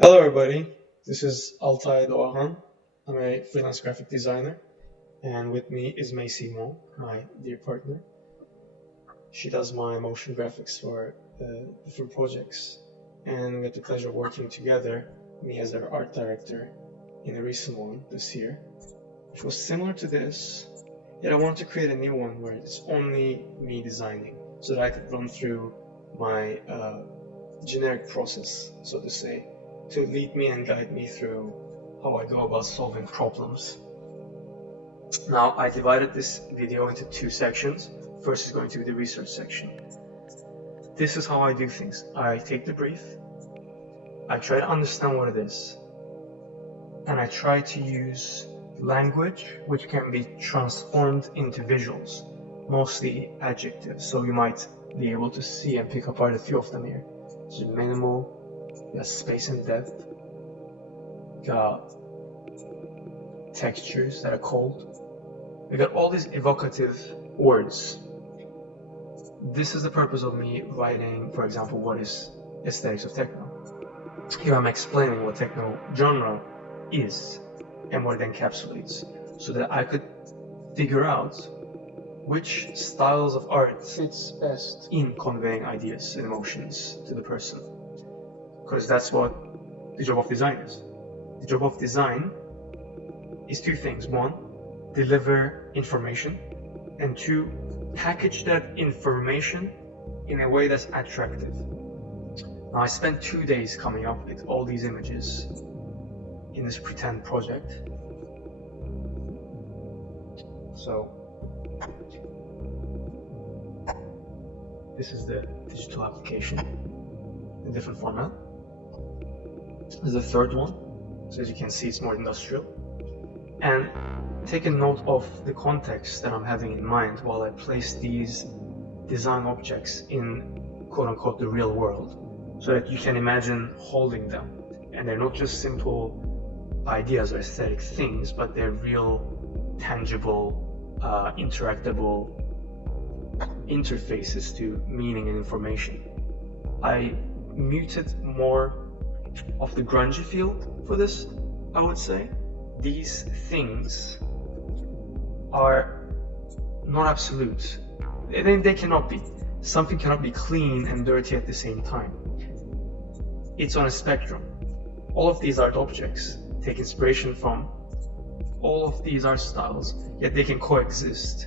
Hello everybody, this is Altay Doğan. I'm a freelance graphic designer, and with me is May Simon, my dear partner. She does my motion graphics for different projects, and we had the pleasure of working together, me as her art director, in a recent one this year, which was similar to this, yet I wanted to create a new one where it's only me designing, so that I could run through my generic process, so to say, to lead me and guide me through how I go about solving problems. Now, I divided this video into two sections. First is going to be the research section. This is how I do things. I take the brief, I try to understand what it is, and I try to use language which can be transformed into visuals, mostly adjectives, so you might be able to see and pick apart a few of them here. So minimal, you got space and depth, you got textures that are cold, you got all these evocative words. This is the purpose of me writing, for example, what is aesthetics of techno. Here I'm explaining what techno genre is and what it encapsulates, so that I could figure out which styles of art fits best in conveying ideas and emotions to the person. Because that's what the job of design is. The job of design is two things. One, deliver information, and two, package that information in a way that's attractive. Now, I spent 2 days coming up with all these images in this pretend project. So, this is the digital application in different format. This is the third one. So as you can see, it's more industrial. And take a note of the context that I'm having in mind while I place these design objects in quote-unquote the real world, so that you can imagine holding them. And they're not just simple ideas or aesthetic things, but they're real, tangible, interactable interfaces to meaning and information. I muted more of the grungy feel for this, I would say. These things are not absolute. They cannot be. Something cannot be clean and dirty at the same time. It's on a spectrum. All of these art objects take inspiration from all of these art styles, yet they can coexist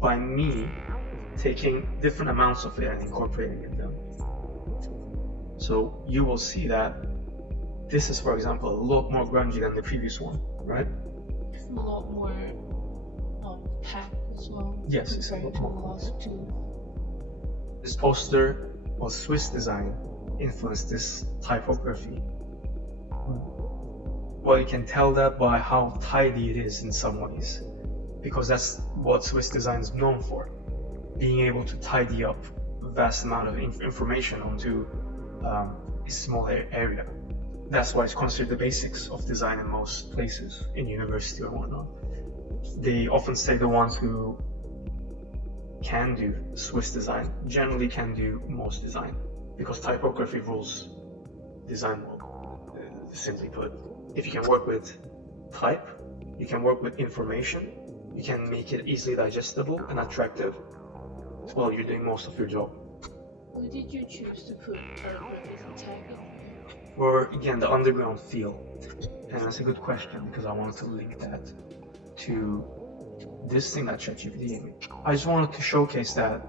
by me taking different amounts of it and incorporating in them. So you will see that this is, for example, a lot more grungy than the previous one, right? A lot more packed as well. Yes, it's a lot more. The last two. This poster was Swiss design influenced this typography. Well, you can tell that by how tidy it is in some ways, because that's what Swiss design is known for, being able to tidy up a vast amount of information onto a small area. That's why it's considered the basics of design in most places, in university or whatnot. They often say the ones who can do Swiss design generally can do most design, because typography rules design world. Simply put, if you can work with type, you can work with information, you can make it easily digestible and attractive, well, you're doing most of your job. Why did you choose to put typography as a tag? For, again, the underground feel. And that's a good question, because I wanted to link that to this thing that ChatGPT gave me. I just wanted to showcase that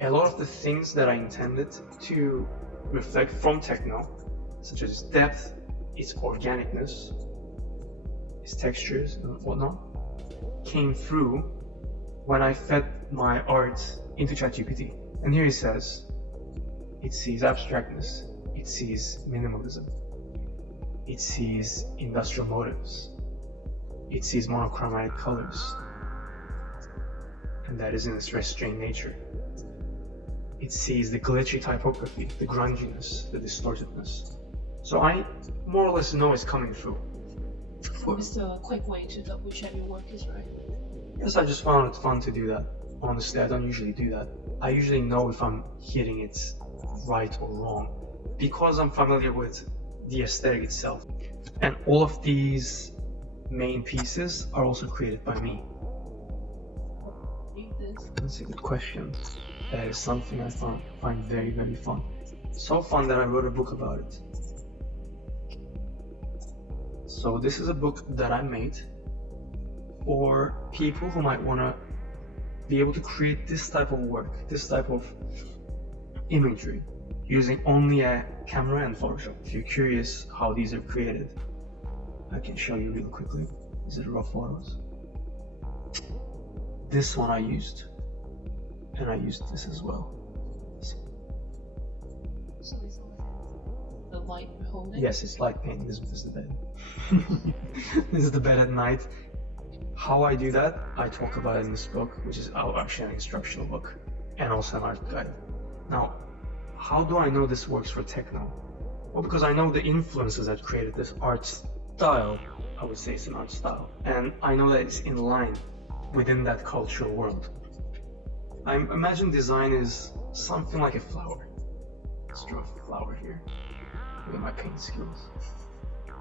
a lot of the things that I intended to reflect from techno, such as depth, its organicness, its textures and whatnot, came through when I fed my art into ChatGPT. And here it says, it sees abstractness, it sees minimalism, it sees industrial motives, it sees monochromatic colors, and that is in its restrained nature. It sees the glitchy typography, the grunginess, the distortedness. So I more or less know it's coming through. It's a quick way to double check your work is right. Yes, I just found it fun to do that. Honestly, I don't usually do that. I usually know if I'm hitting it right or wrong. because I'm familiar with the aesthetic itself. And all of these main pieces are also created by me. That's a good question. That is something I find very, very fun. So fun that I wrote a book about it. So this is a book that I made for people who might want to be able to create this type of work, this type of imagery, using only a camera and Photoshop. If you're curious how these are created, I can show you real quickly. These are raw photos. This one I used, and I used this as well. So it's the light you're holding? Yes, it's light painting. This is the bed. This is the bed at night. How I do that, I talk about it in this book, which is actually an instructional book, and also an art guide. Now, how do I know this works for techno? Well, because I know the influences that created this art style. I would say it's an art style, and I know that it's in line within that cultural world. I imagine design is something like a flower. Let's draw a flower here. Look at my paint skills.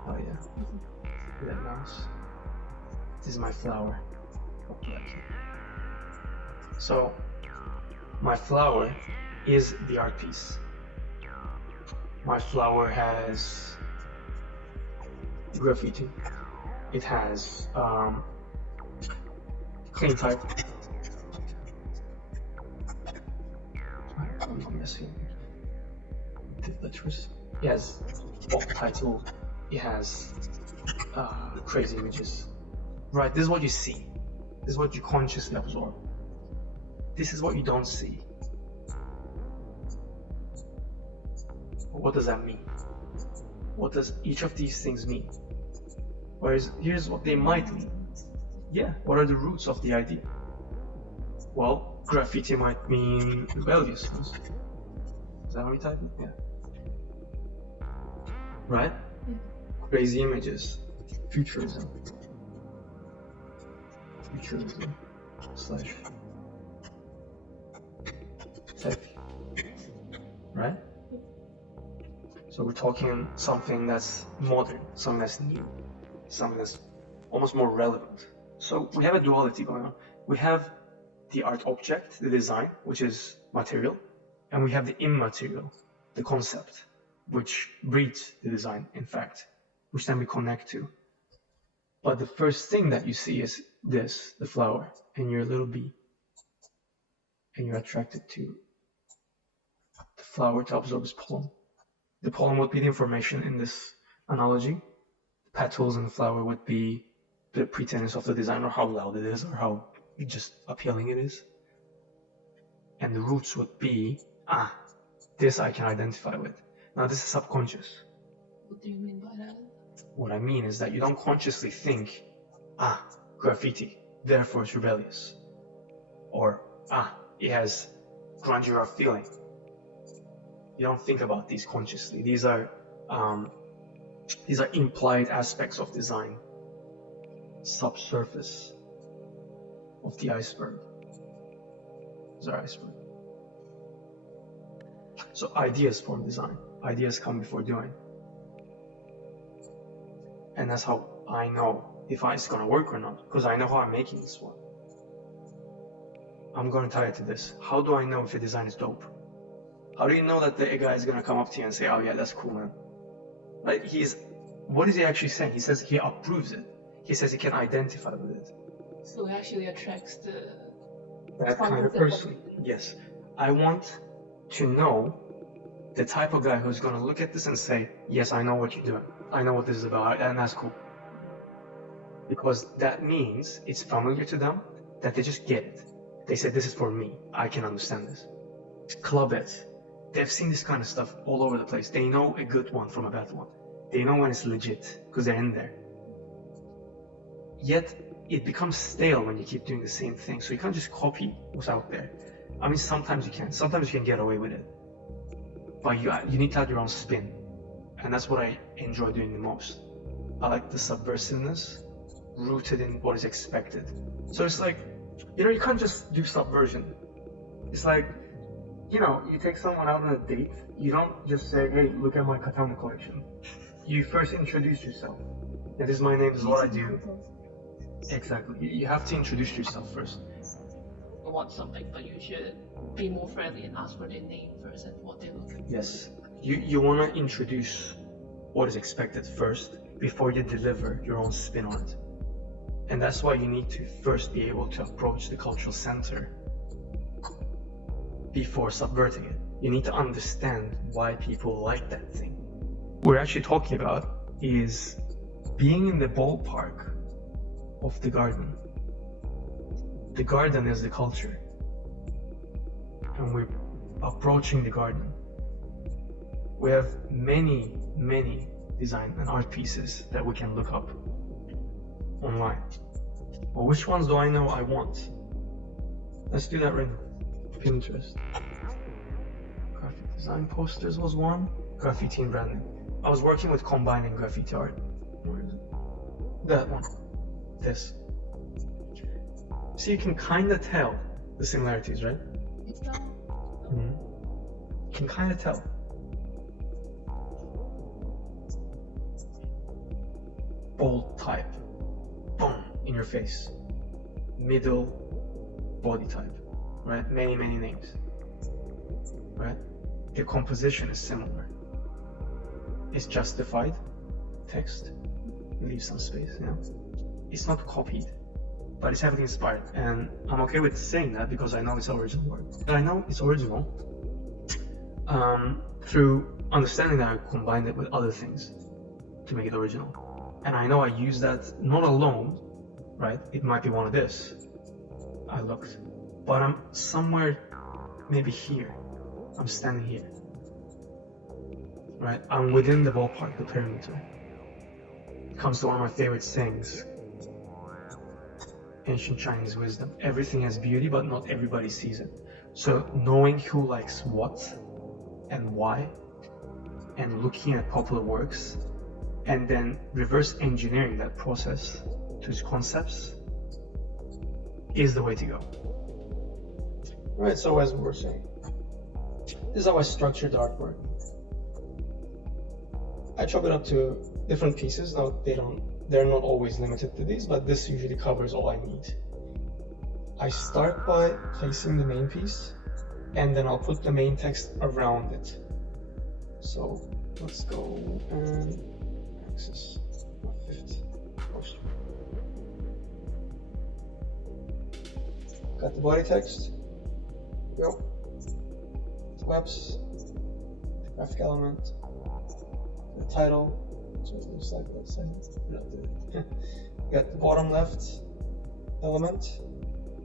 Oh yeah, look at that mouse. This is my flower. So, my flower is the art piece. My flower has graffiti. It has clean type. I'm messing the letters. It has alt title. It has crazy images. Right, this is what you see. This is what you consciously absorb. This is what you don't see. What does that mean? What does each of these things mean? Whereas here's what they might mean. Yeah, what are the roots of the idea? Well, graffiti might mean rebelliousness. Is that how we type it? Yeah. Right? Crazy images. Futurism. Futurism slash tech. Right? So we're talking something that's modern, something that's new, something that's almost more relevant. So we have a duality going on. We have the art object, the design, which is material, and we have the immaterial, the concept, which breeds the design, in fact, which then we connect to. But the first thing that you see is this, the flower, and you're a little bee, and you're attracted to the flower to absorb its pollen. The pollen would be the information in this analogy. The petals in the flower would be the pretense of the design, or how loud it is, or how just appealing it is. And the roots would be, this I can identify with. Now this is subconscious. What do you mean by that? What I mean is that you don't consciously think, graffiti, therefore it's rebellious. Or, it has grungier feeling. You don't think about these consciously. These are implied aspects of design, subsurface of the iceberg. These are iceberg. So ideas form design. Ideas come before doing. And that's how I know if it's gonna work or not, because I know how I'm making this one. I'm gonna tie it to this. How do I know if a design is dope? How do you know that the guy is gonna come up to you and say, oh yeah, that's cool, man? Like what is he actually saying? He says he approves it. He says he can identify with it. So it actually attracts that kind of person. Yes. I want to know the type of guy who's gonna look at this and say, yes, I know what you're doing. I know what this is about, and that's cool. Because that means it's familiar to them, that they just get it. They say, this is for me. I can understand this. Clubheads. They've seen this kind of stuff all over the place. They know a good one from a bad one. They know when it's legit, because they're in there. Yet, it becomes stale when you keep doing the same thing. So you can't just copy what's out there. I mean, sometimes you can. Sometimes you can get away with it. But you need to add your own spin. And that's what I enjoy doing the most. I like the subversiveness rooted in what is expected. So it's like, you can't just do subversion. It's like, you know, you take someone out on a date, you don't just say, hey, look at my katana collection. You first introduce yourself. And this is my name, this is what I do. Exactly. You have to introduce yourself first. I want something, but you should be more friendly and ask for their name first and what they look like. Yes. You want to introduce what is expected first before you deliver your own spin on it. And that's why you need to first be able to approach the cultural center before subverting it. You need to understand why people like that thing. What we're actually talking about is being in the ballpark of the garden. The garden is the culture. And we're approaching the garden. We have many, many design and art pieces that we can look up online. Well, which ones do I know I want? Let's do that right now. Pinterest. Graphic design posters was one. Graffiti and branding. I was working with combining graffiti art. Where is it? That one. This. So you can kind of tell the similarities, right? Mm-hmm. You can kind of tell. Bold type. Boom. In your face. Middle body type. Right? Many, many names. Right? The composition is similar. It's justified. Text. Leave some space, you know? It's not copied, but it's heavily inspired. And I'm okay with saying that because I know it's original work. And I know it's original through understanding that I combined it with other things to make it original. And I know I use that not alone, right? It might be one of this. I looked. But I'm somewhere, maybe here. I'm standing here. Right? I'm within the ballpark, the perimeter. It comes to one of my favorite sayings. Ancient Chinese wisdom. Everything has beauty, but not everybody sees it. So knowing who likes what and why, and looking at popular works, and then reverse engineering that process to its concepts is the way to go. Right, so as we were saying, this is how I structured the artwork. I chop it up to different pieces. Now they're not always limited to these, but this usually covers all I need. I start by placing the main piece, and then I'll put the main text around it. So let's go and access my 50 poster. Got the body text. Go. Webs. Graphic element. The title. So it looks like that side. Got the bottom left element.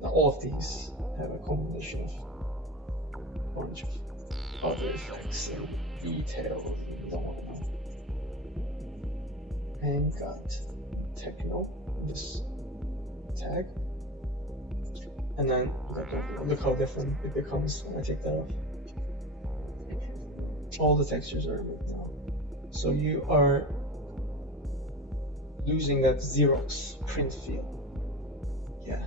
Now all of these have a combination of a bunch of other effects and details you don't want to know. And got techno, this tag. And then look how different it becomes when I take that off. All the textures are removed now. So you are losing that Xerox print feel. Yeah.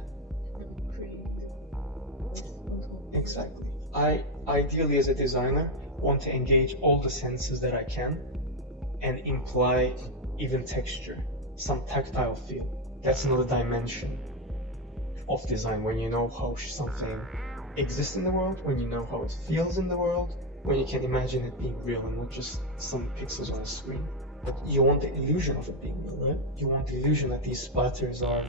Exactly. I ideally as a designer want to engage all the senses that I can and imply even texture, some tactile feel. That's another dimension of design, when you know how something exists in the world, when you know how it feels in the world, when you can imagine it being real and not just some pixels on a screen. But you want the illusion of it being real, right? You want the illusion that these splatters are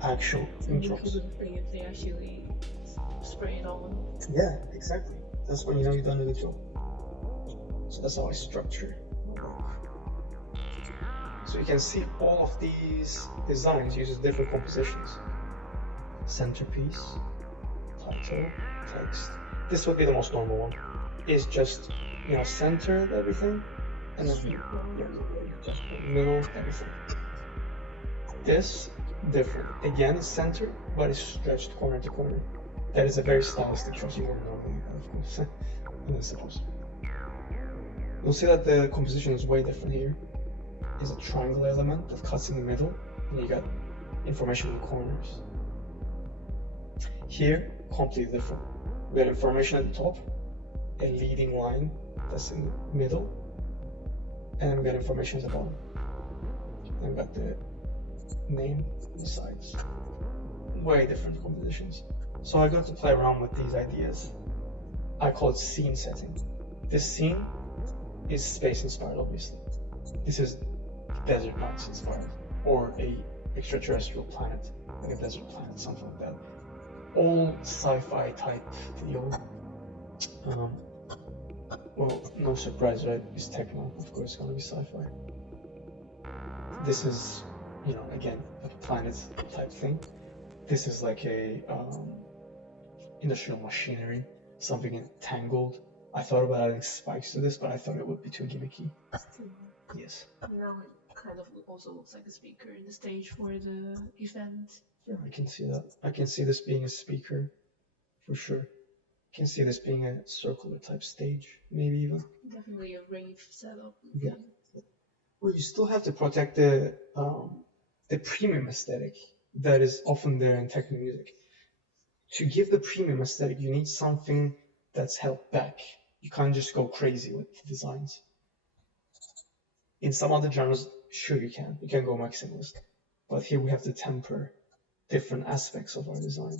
actual drops. If they actually spray it on. Yeah, exactly. That's when you know you've done a good job. So that's how I structure my work. So you can see all of these designs uses different compositions. Centerpiece, title, text. This would be the most normal one. Is just, you know, center everything, and then just middle everything. This different. Again, it's centered, but it's stretched corner to corner. That is a very stylistic choice you wouldn't normally have, of course. And it's supposed to be. You'll see that the composition is way different here. It's a triangle element that cuts in the middle, and you got information in the corners. Here, completely different. We got information at the top, a leading line that's in the middle, and we got information at the bottom. And we got the name on the sides. Way different compositions. So I got to play around with these ideas. I call it scene setting. This scene is space inspired, obviously. This is desert nights inspired, or a extraterrestrial planet, like a desert planet, something like that. All sci-fi type deal. Well, no surprise, right? It's techno, of course, it's gonna be sci-fi. This is, again, like a planet type thing. This is like a industrial machinery, something entangled. I thought about adding spikes to this, but I thought it would be too gimmicky. Yes. Now it kind of also looks like a speaker in the stage for the event. Yeah, I can see that. I can see this being a speaker, for sure. I can see this being a circular type stage, maybe even. Definitely a rave setup. Yeah. Well, you still have to protect the premium aesthetic that is often there in techno music. To give the premium aesthetic, you need something that's held back. You can't just go crazy with the designs. In some other genres, sure you can. You can go maximalist. But here we have to temper different aspects of our design.